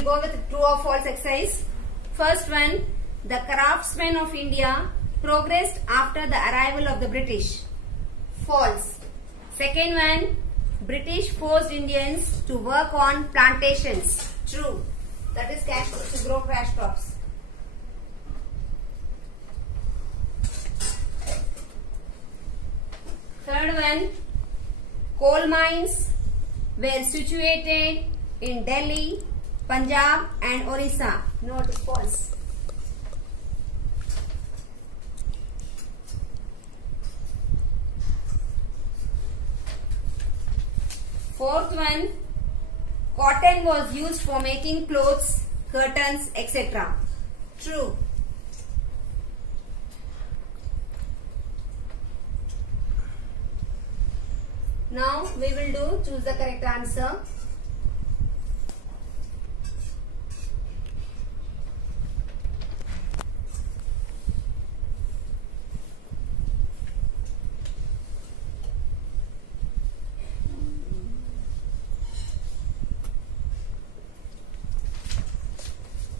will go with true or false exercise. First one, the craftsmen of India progressed after the arrival of the British. False. Second one, British forced Indians to work on plantations. True. That is to grow cash crops. Third one, coal mines were situated in Delhi, Punjab and Orissa. No, it is false. Fourth one, cotton was used for making clothes, curtains, etc. True. Now we will choose the correct answer.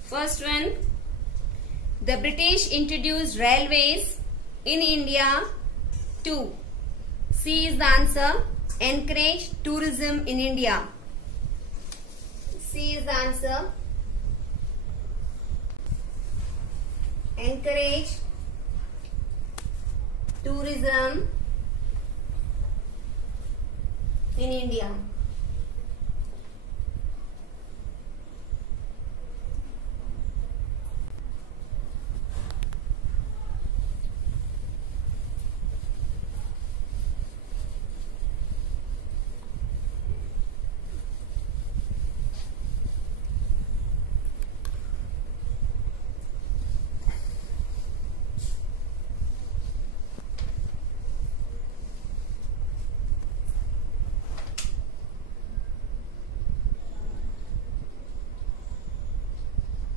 First one, the British introduced railways in India to, C is the answer, encourage tourism in India. C is the answer. Encourage tourism in India.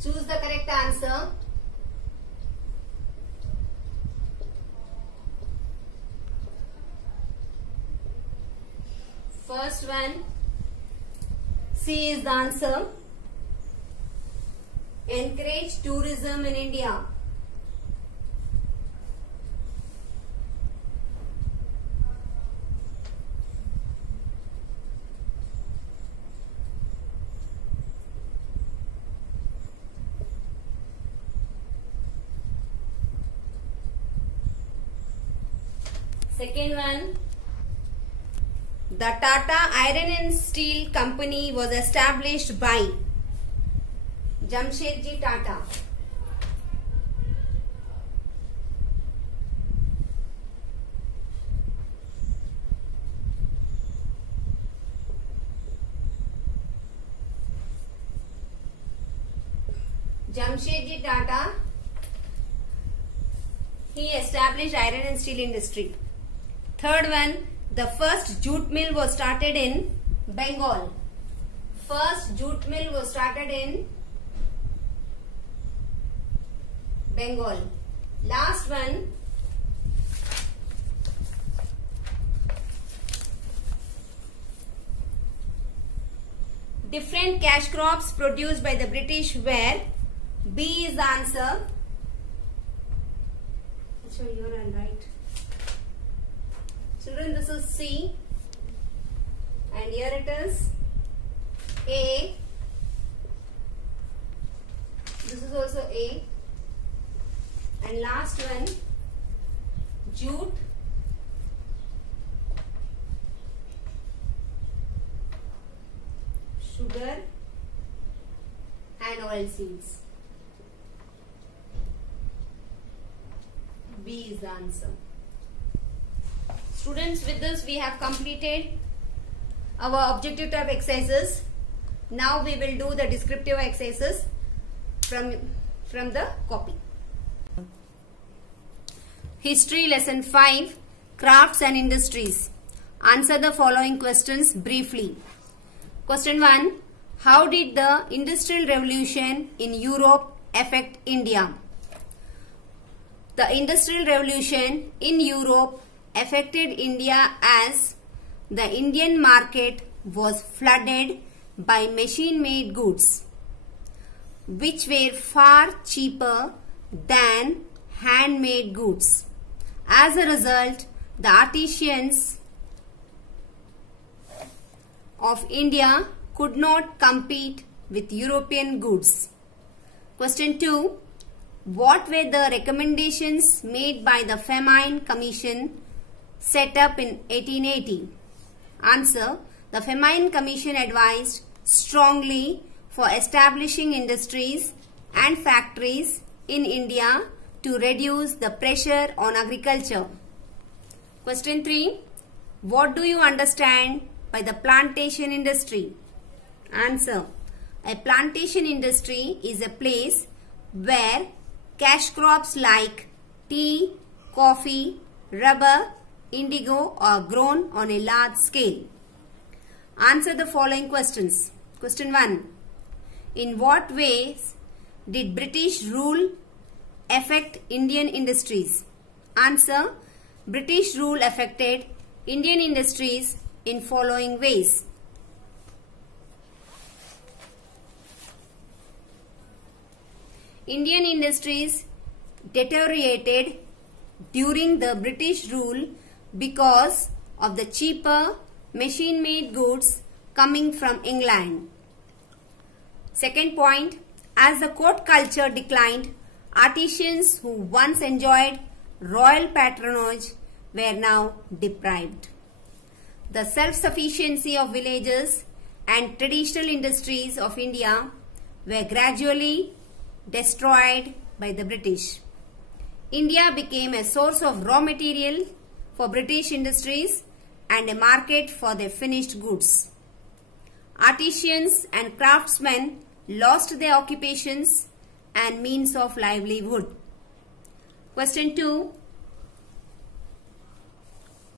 Choose the correct answer. First one, C is the answer. Encourage tourism in India. Second one, the Tata Iron and Steel Company was established by Jamshedji Tata. Jamshedji Tata, he established iron and steel industry. Third one, the first jute mill was started in Bengal. First jute mill was started in Bengal. Last one, different cash crops produced by the British were, B is the answer. So you are right. Children, this is C and here it is A. This is also A. And last one, jute, sugar and oilseeds. B is the answer. Students, with this we have completed our objective type exercises. Now we will do the descriptive exercises from the copy. History lesson 5, crafts and industries. Answer the following questions briefly. Question 1. How did the Industrial Revolution in Europe affect India? The Industrial Revolution in Europe affected India as the Indian market was flooded by machine-made goods. which were far cheaper than handmade goods. As a result, the artisans of India could not compete with European goods. Question 2. What were the recommendations made by the Famine Commission set up in 1880? Answer. The Famine Commission advised strongly for establishing industries and factories in India to reduce the pressure on agriculture. Question 3. What do you understand by the plantation industry? Answer. A plantation industry is a place where cash crops like tea, coffee, rubber, indigo are grown on a large scale. Answer the following questions. Question 1. In what ways did British rule affect Indian industries? Answer. British rule affected Indian industries in following ways. Indian industries deteriorated during the British rule because of the cheaper machine-made goods coming from England. Second point, as the court culture declined, artisans who once enjoyed royal patronage were now deprived. The self-sufficiency of villages and traditional industries of India were gradually destroyed by the British. India became a source of raw material for British industries and a market for their finished goods. Artisans and craftsmen lost their occupations and means of livelihood. Question 2.